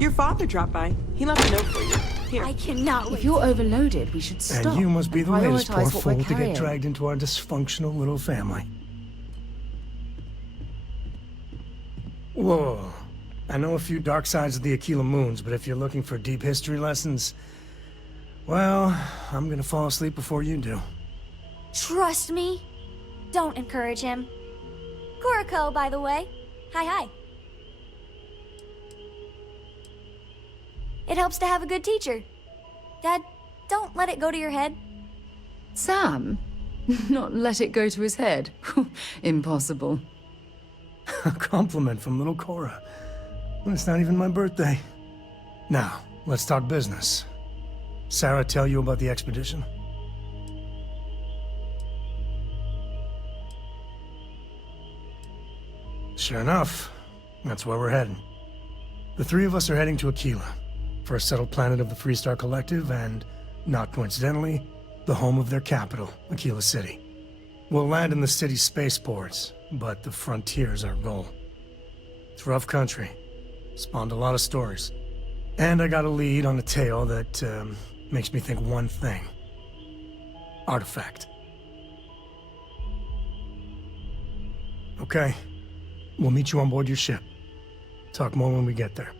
Your father dropped by. He left a note for you. Here. I cannot wait. If you're overloaded, we should stop. And you must be the latest poor prioritize what we're fool to get carrying. dragged into our dysfunctional little family. Whoa. I know a few dark sides of the Aquila Moons, but if you're looking for deep history lessons, well, I'm gonna fall asleep before you do. Trust me. Don't encourage him. Kuriko, by the way. Hi. It helps to have a good teacher. Dad, don't let it go to your head. Sam? Not let it go to his head? Impossible. A compliment from little Cora. It's not even my birthday. Now, let's talk business. Sarah tell you about the expedition? Sure enough, that's where we're heading. The three of us are heading to Aquila, first settled planet of the Freestar Collective and, not coincidentally, the home of their capital, Aquila City. We'll land in the city's spaceports, but the frontier's our goal. It's rough country. Spawned a lot of stories. And I got a lead on a tale that makes me think one thing. Artifact. Okay. We'll meet you on board your ship. Talk more when we get there.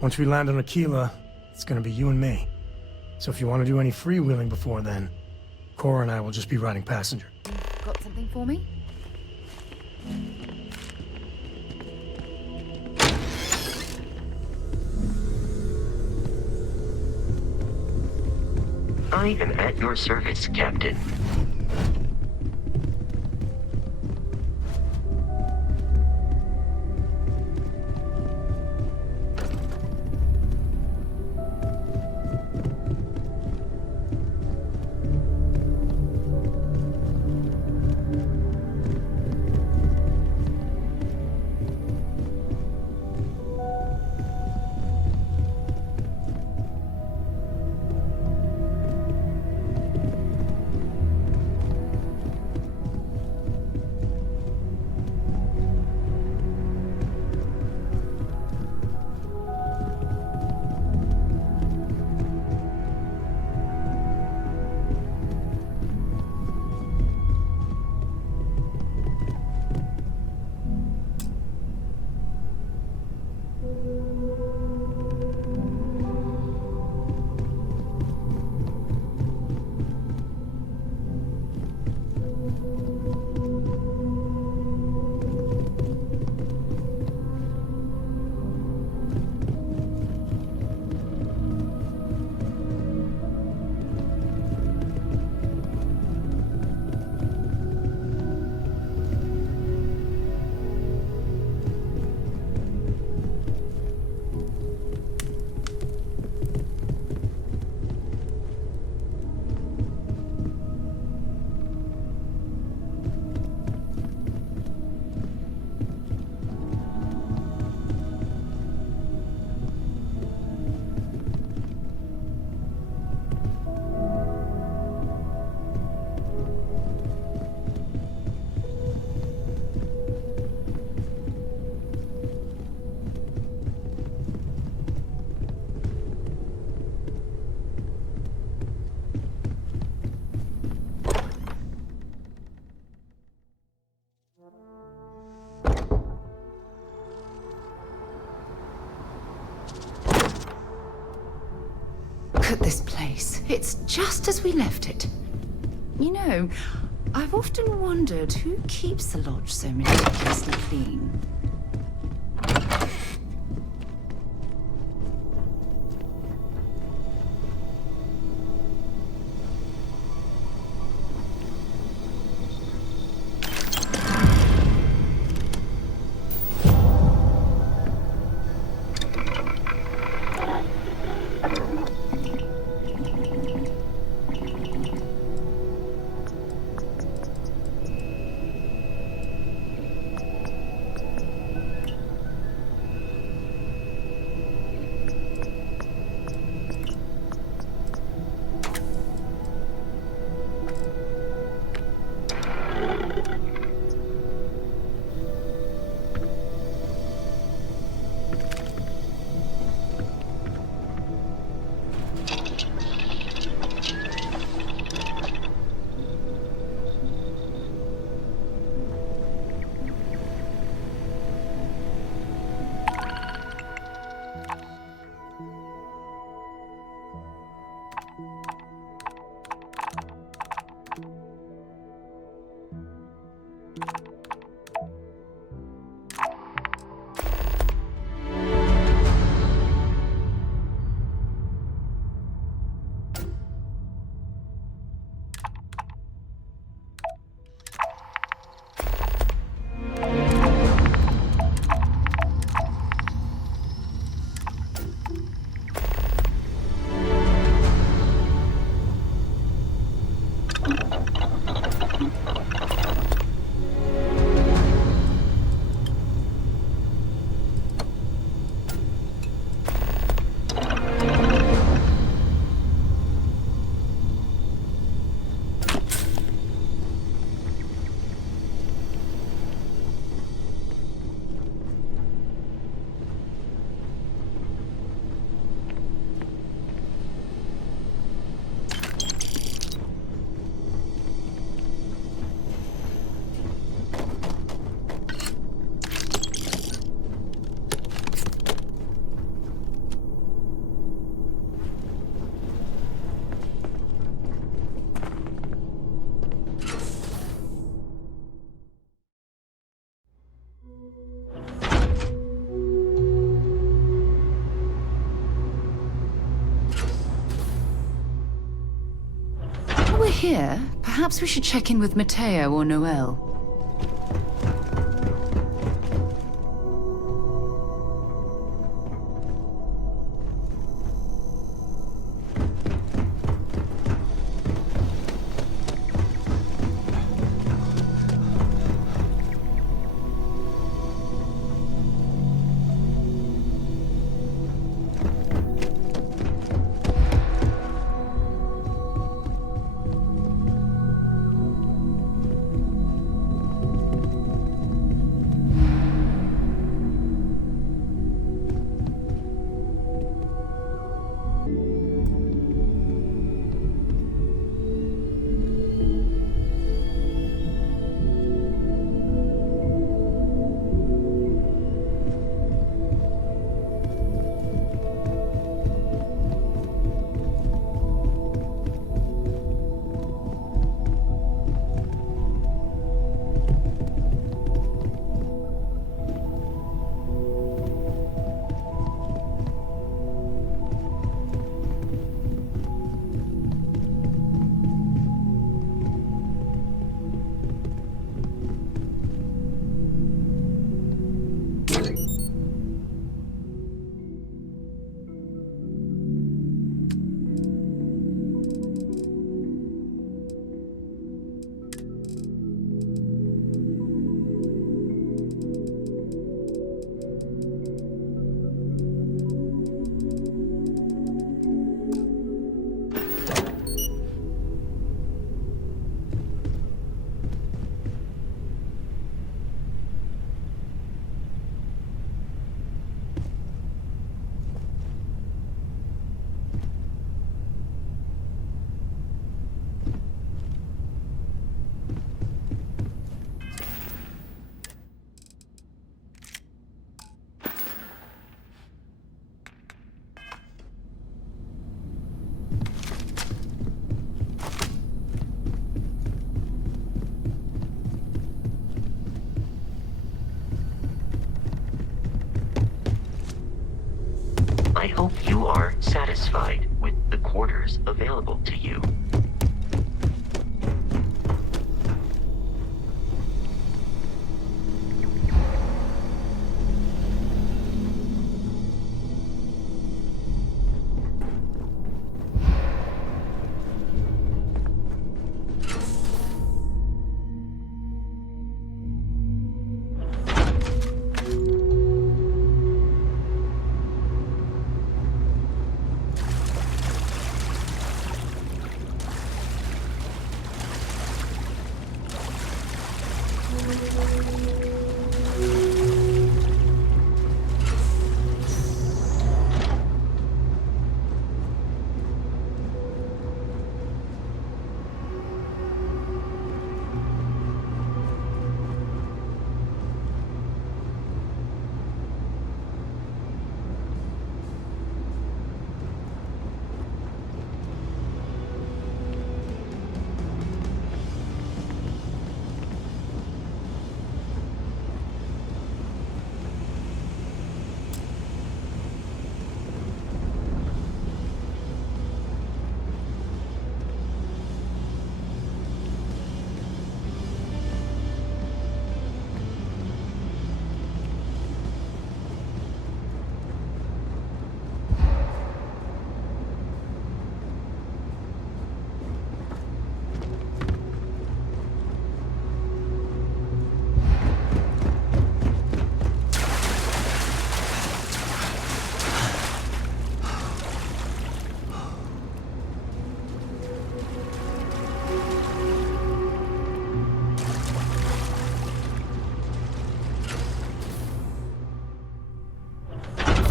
Once we land on Aquila, it's gonna be you and me. So if you want to do any freewheeling before then, Cora and I will just be riding passenger. Got something for me? I am at your service, Captain. Look at this place. It's just as we left it. You know, I've often wondered who keeps the lodge so meticulously clean. here, perhaps we should check in with Mateo or Noel. I hope you are satisfied with the quarters available to you.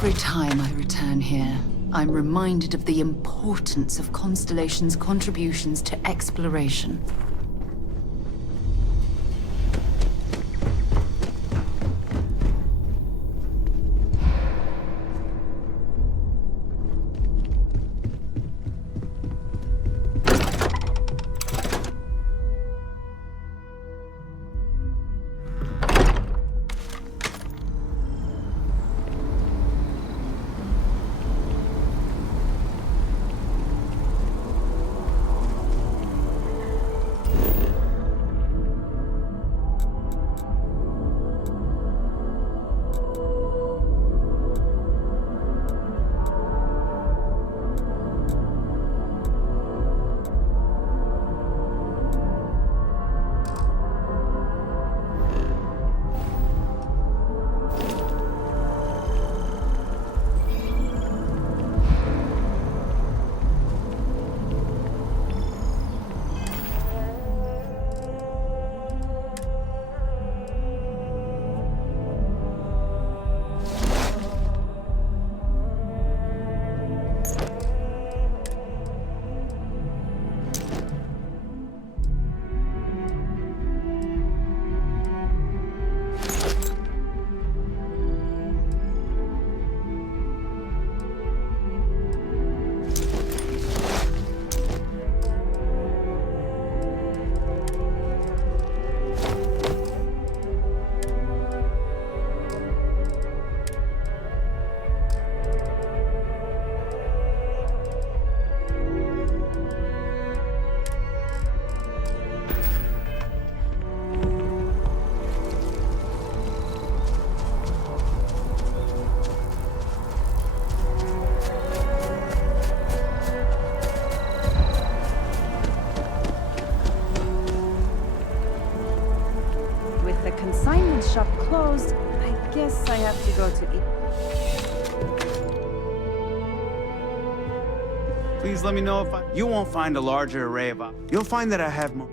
Every time I return here, I'm reminded of the importance of Constellation's contributions to exploration. shop closed, I guess I have to go to eat. Please let me know if you won't find a larger array of You'll find that I have more.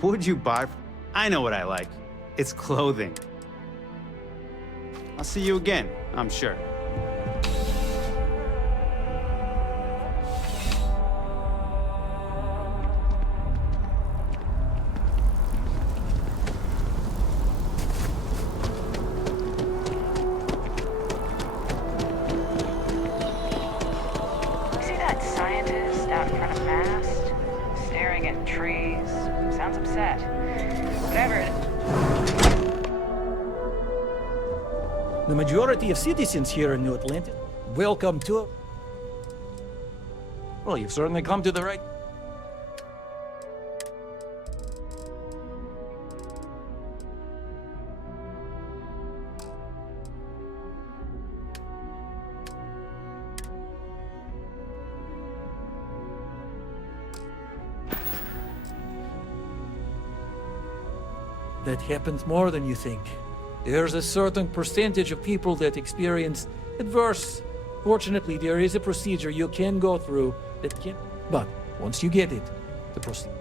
What'd you buy? I know what I like. It's clothing. I'll see you again, I'm sure. See that scientist out in front of mast, staring at trees? Sounds upset. Whatever. The majority of citizens here in New Atlantis welcome to... Well, you've certainly come to the right... That happens more than you think. There's a certain percentage of people that experience adverse. Fortunately, there is a procedure you can go through that can... But once you get it, the procedure...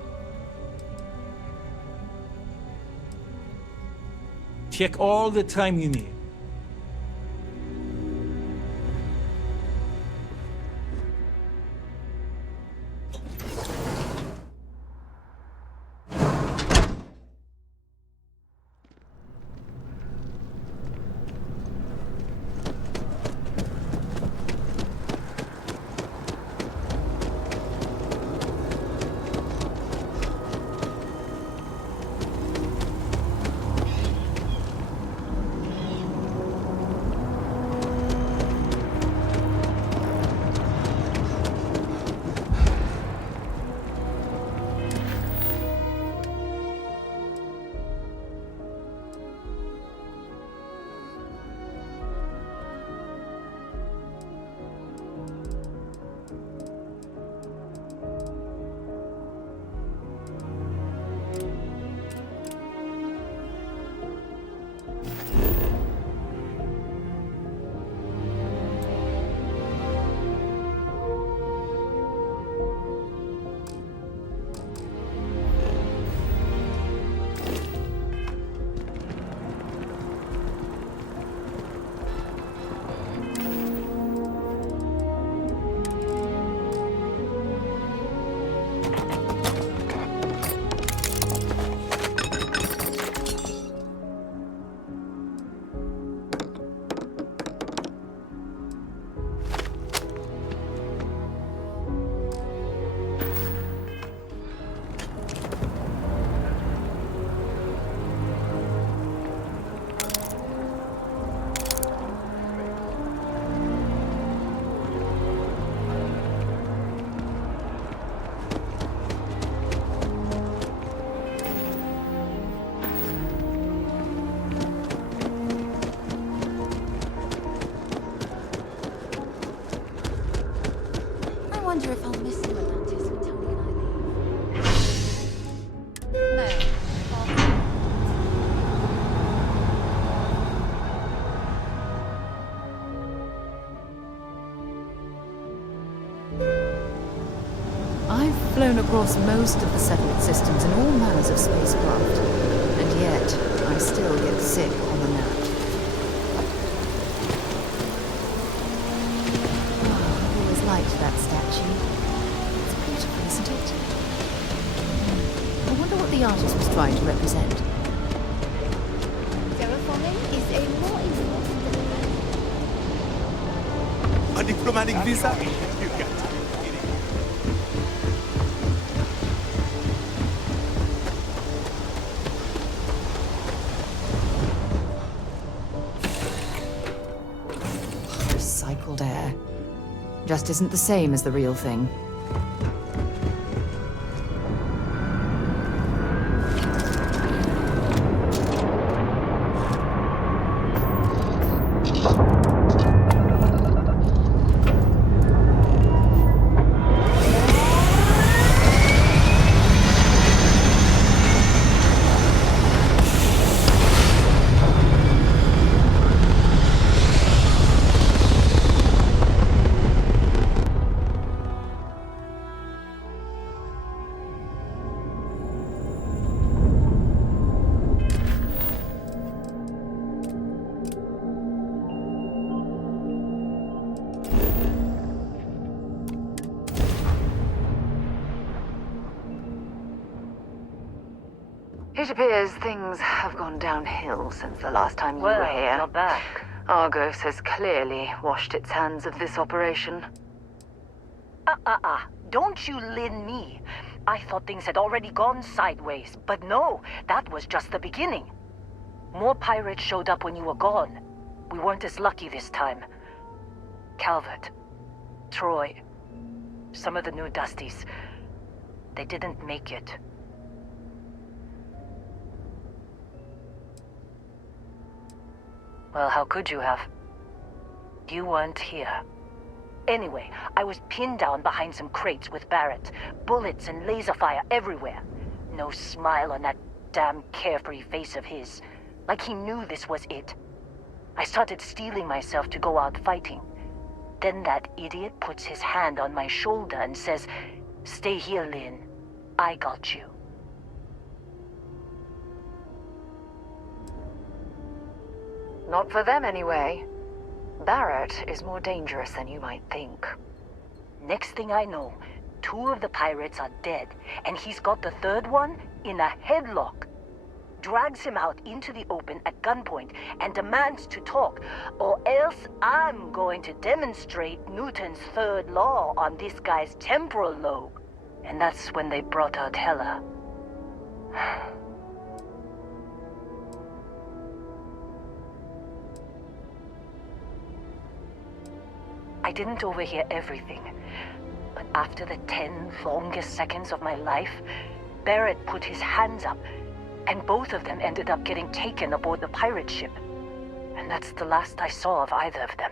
Check all the time you need. I wonder if I'll miss you, Atlantis, when Tony and I leave. No. I've flown across most of the settled systems in all manners of spacecraft, and yet I still get sick on the nap. I've always liked that statue. It's beautiful, isn't it? I wonder what the artist was trying to represent. Terraforming is a more important A diplomatic visa? Recycled air. Just isn't the same as the real thing. It appears things have gone downhill since the last time you were Well, here. you're back. Argos has clearly washed its hands of this operation. Don't you lin me. I thought things had already gone sideways, but no, that was just the beginning. More pirates showed up when you were gone. We weren't as lucky this time. Calvert, Troy, some of the new Dusties, they didn't make it. Well, how could you have? You weren't here. Anyway, I was pinned down behind some crates with Barrett. Bullets and laser fire everywhere. No smile on that damn carefree face of his. Like he knew this was it. I started steeling myself to go out fighting. Then that idiot puts his hand on my shoulder and says, "Stay here, Lynn. I got you." Not for them, anyway. Barrett is more dangerous than you might think. Next thing I know, 2 of the pirates are dead, and he's got the 3rd one in a headlock. Drags him out into the open at gunpoint and demands to talk, or else I'm going to demonstrate Newton's 3rd law on this guy's temporal lobe. And that's when they brought out Hela. I didn't overhear everything, but after the 10 longest seconds of my life, Barrett put his hands up, and both of them ended up getting taken aboard the pirate ship. And that's the last I saw of either of them.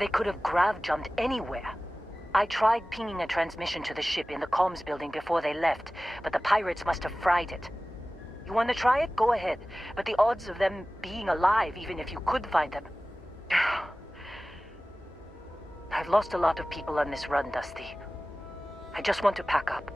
They could have grav-jumped anywhere. I tried pinging a transmission to the ship in the comms building before they left, but the pirates must have fried it. You want to try it? Go ahead. But the odds of them being alive, even if you could find them... I've lost a lot of people on this run, Dusty. I just want to pack up.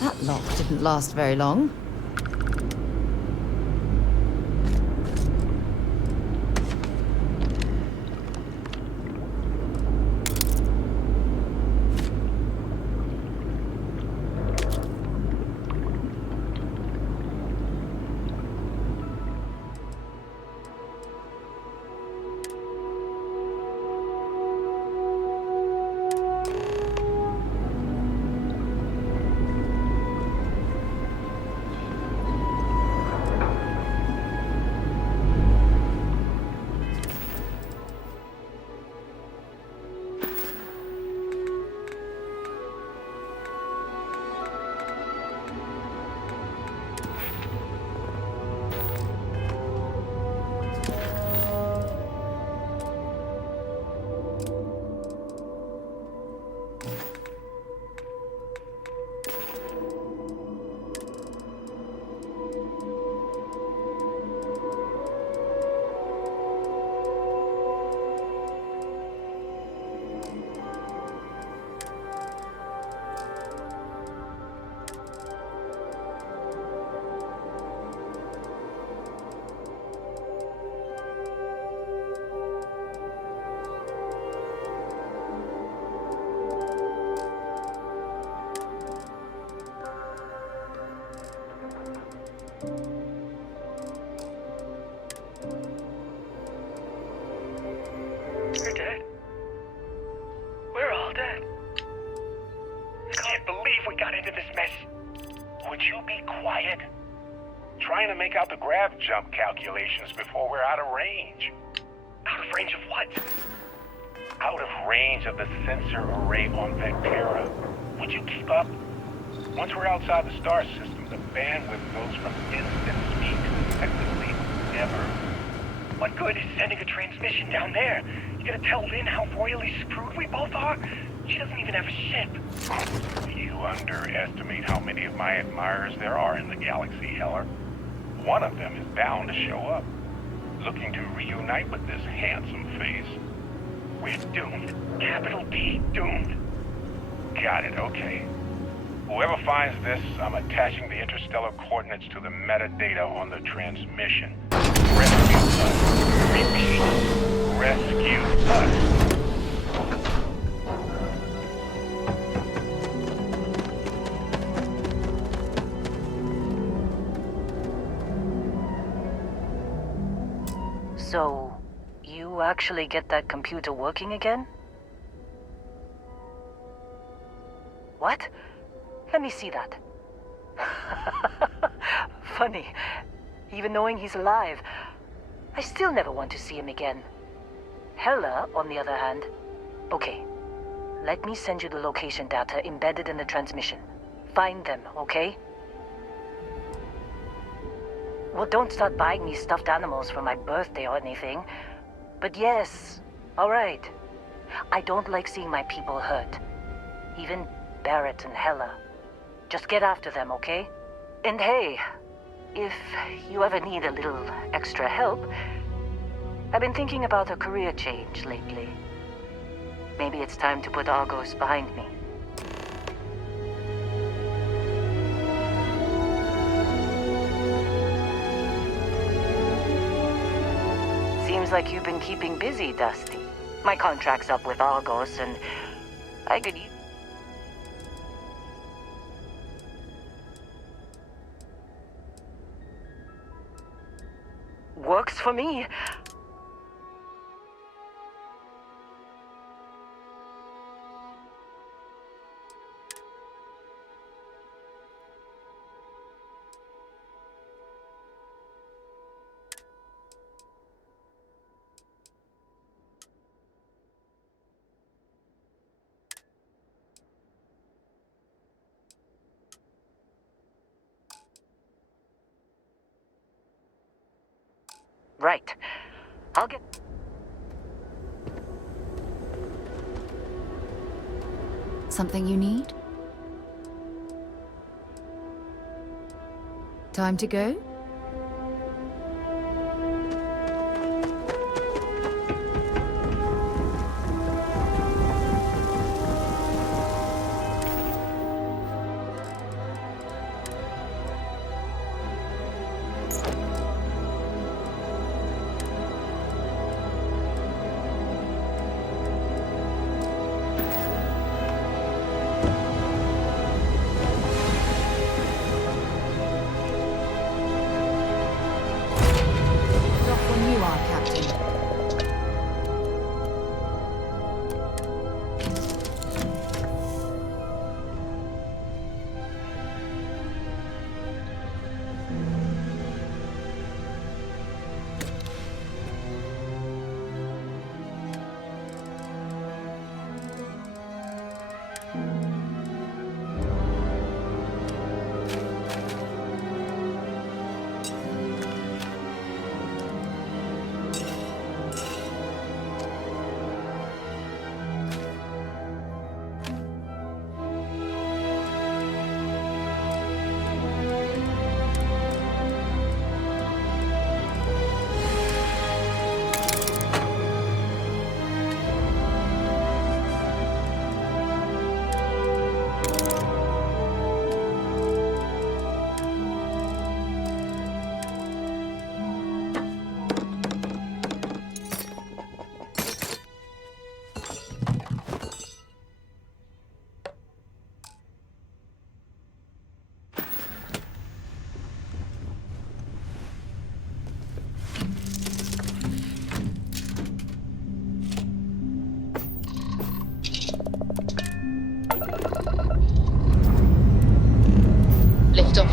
That lock didn't last very long. You're dead. We're all dead. I can't believe we got into this mess. Would you be quiet? Trying to make out the grav jump calculations before we're out of range. Out of range of what? Out of range of the sensor array on Vectera. Would you keep up? Once we're outside the star system, the bandwidth goes from instant speed to effectively never. What good is sending a transmission down there? You gonna tell Lynn how royally screwed we both are? She doesn't even have a ship. You underestimate how many of my admirers there are in the galaxy, Heller. One of them is bound to show up, looking to reunite with this handsome face. We're doomed. Capital D, doomed. Got it, okay. Whoever finds this, I'm attaching the interstellar coordinates to the metadata on the transmission. Rescue us. Repeat. Rescue us. So, you actually get that computer working again? What? Let me see that. Funny. Even knowing he's alive, I still never want to see him again. Hella, on the other hand. Okay. Let me send you the location data embedded in the transmission. Find them, okay? Well, don't start buying me stuffed animals for my birthday or anything. But yes, all right. I don't like seeing my people hurt. Even Barrett and Hella. Just get after them, okay? And hey, if you ever need a little extra help, I've been thinking about a career change lately. Maybe it's time to put Argos behind me. Seems like you've been keeping busy, Dusty. My contract's up with Argos, and I could use... Works for me. Right. I'll get... Something you need? Time to go?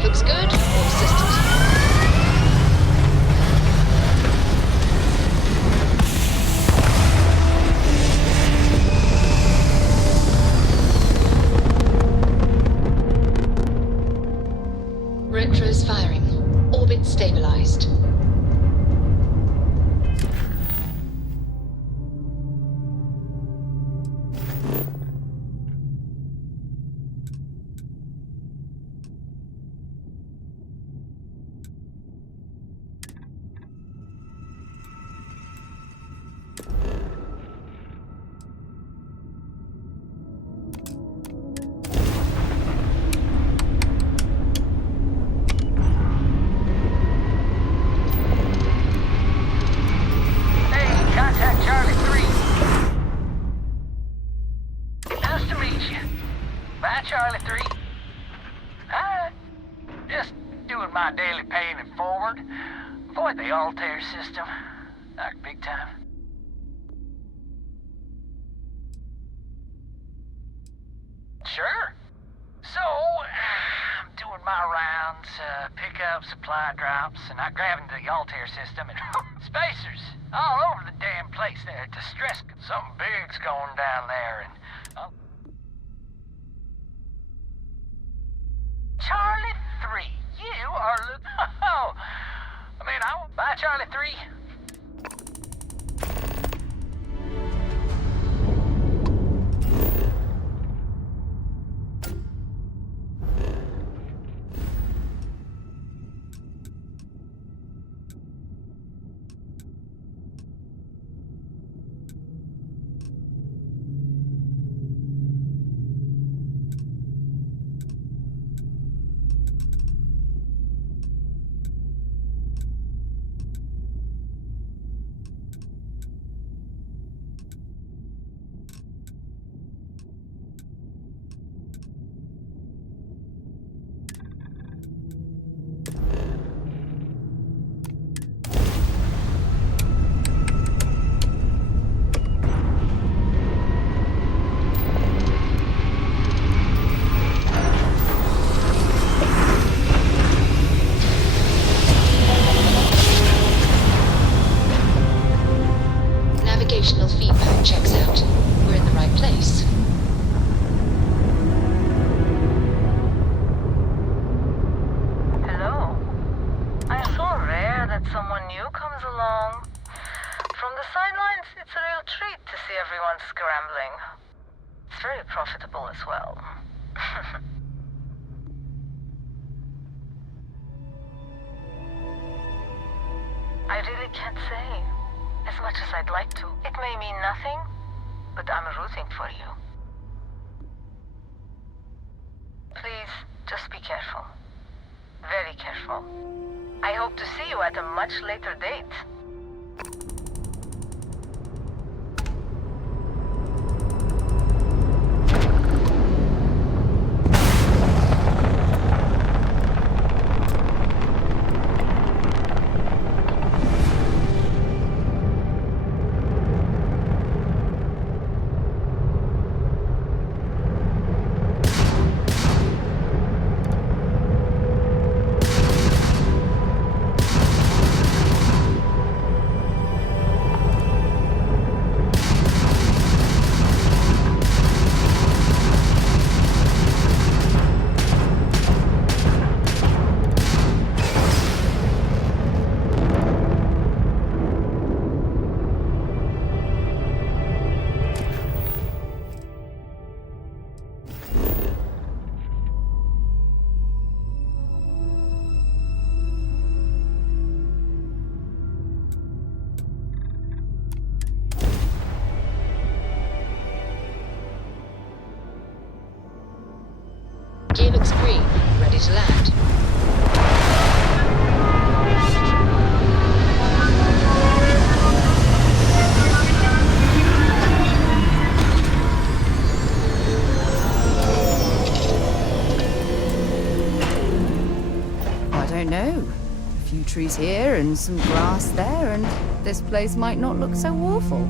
Looks good. All systems. Retro's firing. Orbit stabilized. System. Like big time. Sure. So, I'm doing my rounds, pick up supply drops, and I grab into the Altair system and spacers all over the damn place there. Distress. Something big's going down there and... Charlie 3, you are oh, I mean, bye, Charlie 3. Feedback checks out. We're in the right place. Hello. I so rare that someone new comes along. From the sidelines, it's a real treat to see everyone scrambling. It's very profitable as well. I really can't say. As much as I'd like to. It may mean nothing, but I'm rooting for you. Please, just be careful. Very careful. I hope to see you at a much later date. Gear looks green, ready to land. I don't know. A few trees here and some grass there, and this place might not look so awful.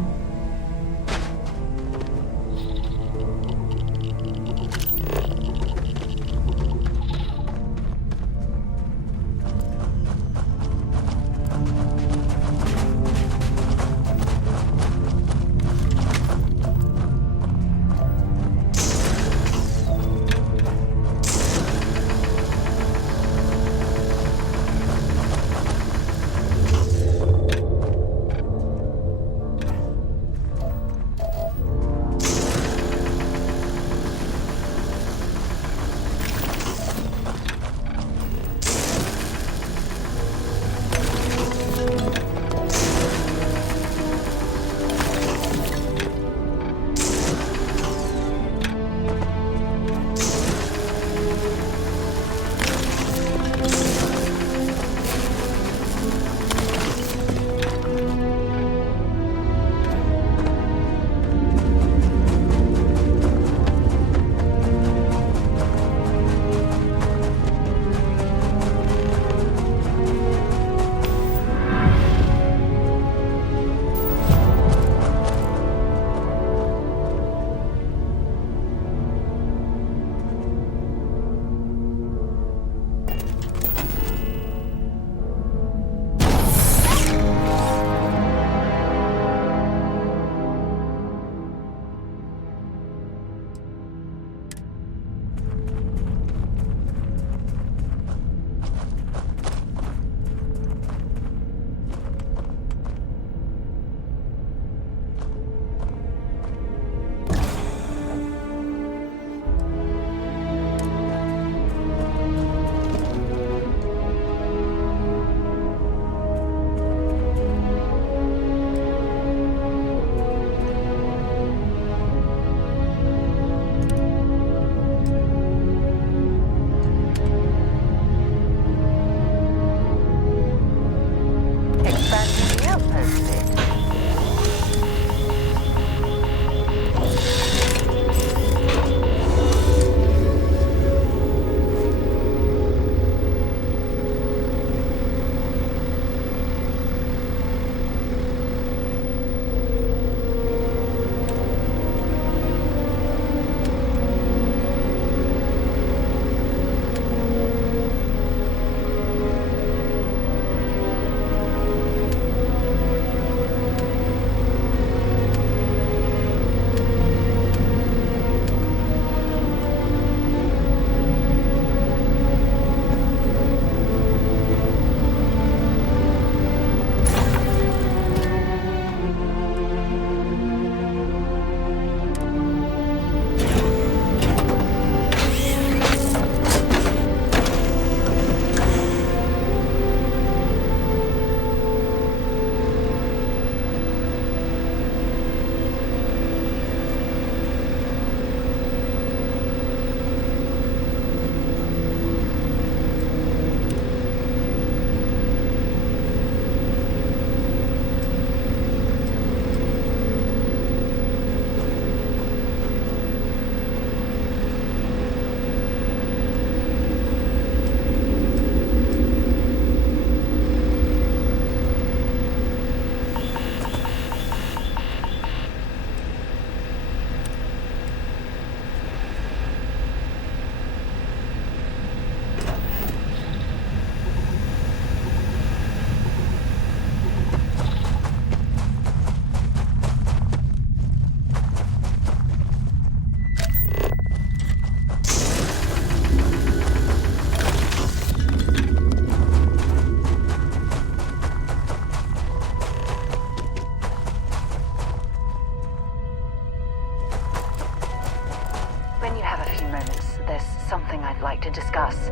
have a few moments? There's something I'd like to discuss.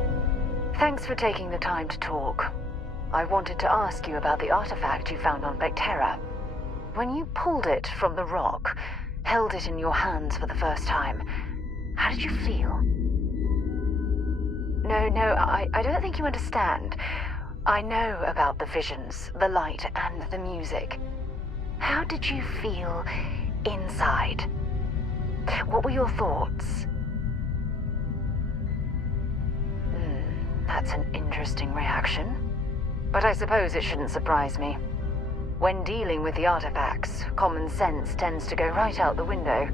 Thanks for taking the time to talk. I wanted to ask you about the artifact you found on Bethesda. When you pulled it from the rock, held it in your hands for the first time, how did you feel? No, I don't think you understand. I know about the visions, the light, and the music. How did you feel inside? What were your thoughts? That's an interesting reaction. But I suppose it shouldn't surprise me. When dealing with the artifacts, common sense tends to go right out the window.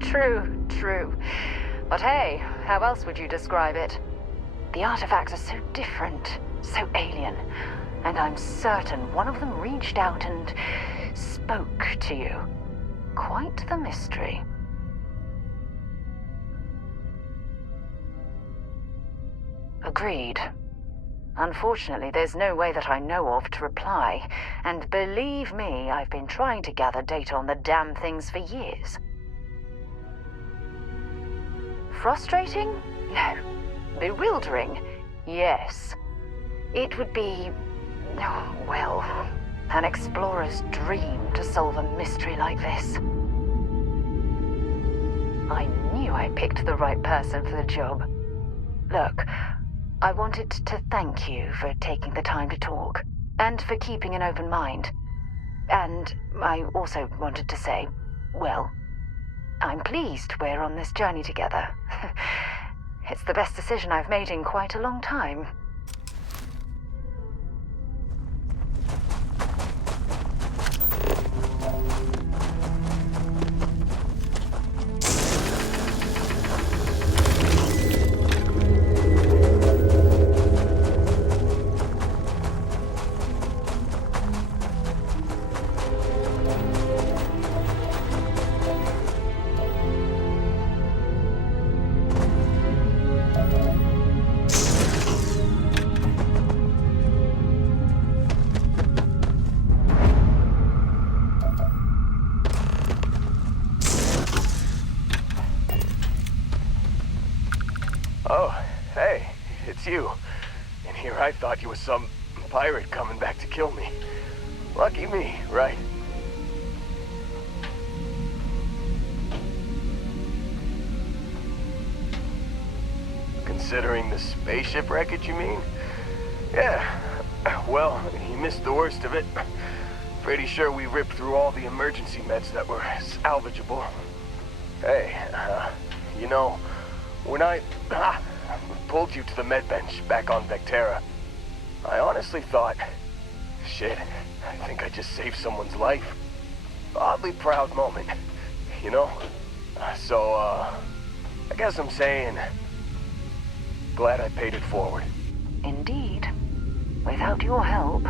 True. But hey, how else would you describe it? The artifacts are so different, so alien, and I'm certain one of them reached out and spoke to you. Quite the mystery. Agreed. Unfortunately, there's no way that I know of to reply, and believe me, I've been trying to gather data on the damn things for years. Frustrating? No. Bewildering? Yes. It would be, well, an explorer's dream to solve a mystery like this. I knew I picked the right person for the job. Look, I wanted to thank you for taking the time to talk, and for keeping an open mind. And I also wanted to say, well, I'm pleased we're on this journey together. It's the best decision I've made in quite a long time. Oh, hey, it's you. And here I thought you were some pirate coming back to kill me. Lucky me, right? Considering the spaceship wreckage, you mean? Yeah, well, you missed the worst of it. Pretty sure we ripped through all the emergency meds that were salvageable. Hey, you know, when I pulled you to the med bench back on Vectera, I honestly thought, shit, I think I just saved someone's life. Oddly proud moment, you know? So, I guess I'm saying, glad I paid it forward. Indeed. Without your help,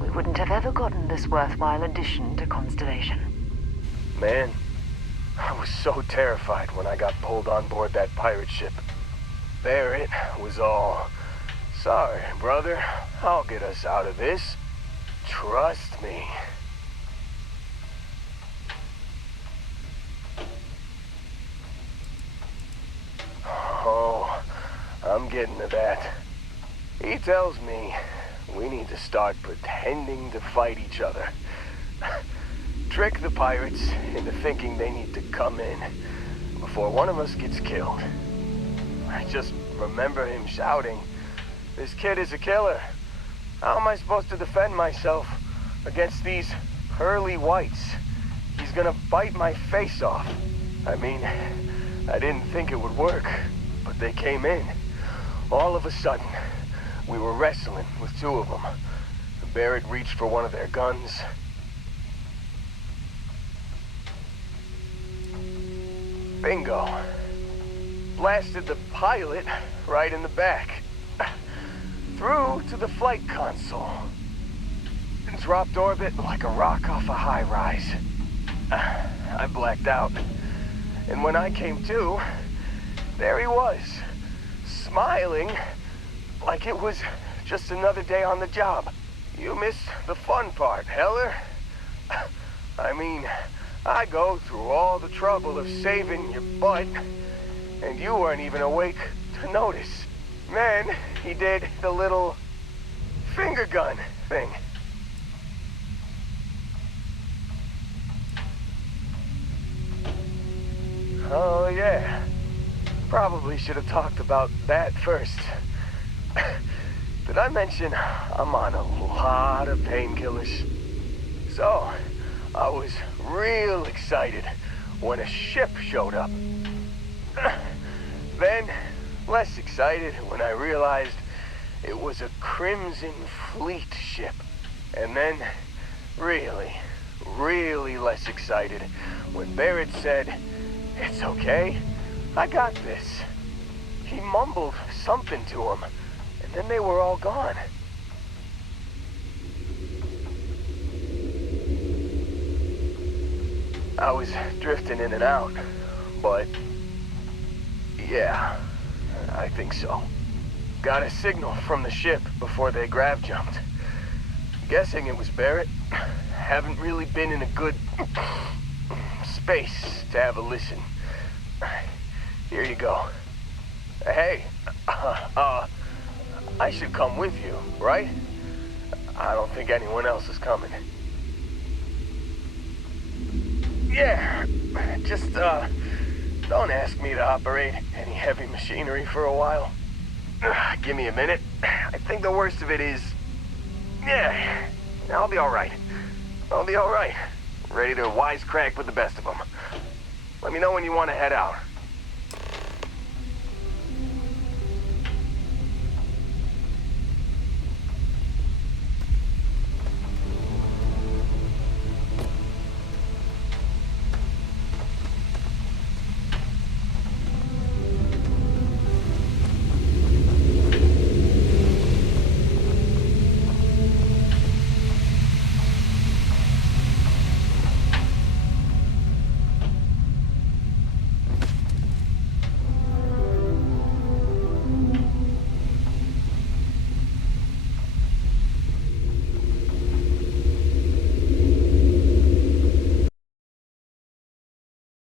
we wouldn't have ever gotten this worthwhile addition to Constellation. Man, I was so terrified when I got pulled on board that pirate ship. Barrett was all, sorry, brother, I'll get us out of this. Trust me. Oh, I'm getting to that. He tells me we need to start pretending to fight each other. Trick the pirates into thinking they need to come in before one of us gets killed. I just remember him shouting, "This kid is a killer. How am I supposed to defend myself against these pearly whites? He's gonna bite my face off." I mean, I didn't think it would work, but they came in. All of a sudden, we were wrestling with two of them. Barrett reached for one of their guns. Bingo. Blasted the pilot right in the back. Through to the flight console. Dropped orbit like a rock off a high-rise. I blacked out. And when I came to, there he was, smiling like it was just another day on the job. You missed the fun part, Heller. I mean, I go through all the trouble of saving your butt, and you weren't even awake to notice. Then he did the little finger gun thing. Oh yeah, probably should have talked about that first. Did I mention I'm on a lot of painkillers? So, I was real excited when a ship showed up. Then, less excited when I realized it was a Crimson Fleet ship. And then, really less excited when Barrett said, "It's okay, I got this." He mumbled something to him, and then they were all gone. I was drifting in and out, but yeah, I think so. Got a signal from the ship before they grav jumped. Guessing it was Barrett. Haven't really been in a good space to have a listen. Here you go. Hey, I should come with you, right? I don't think anyone else is coming. Yeah, just, don't ask me to operate any heavy machinery for a while. Give me a minute. I think the worst of it is... Yeah, I'll be alright. I'll be alright. Ready to wisecrack with the best of them. Let me know when you want to head out.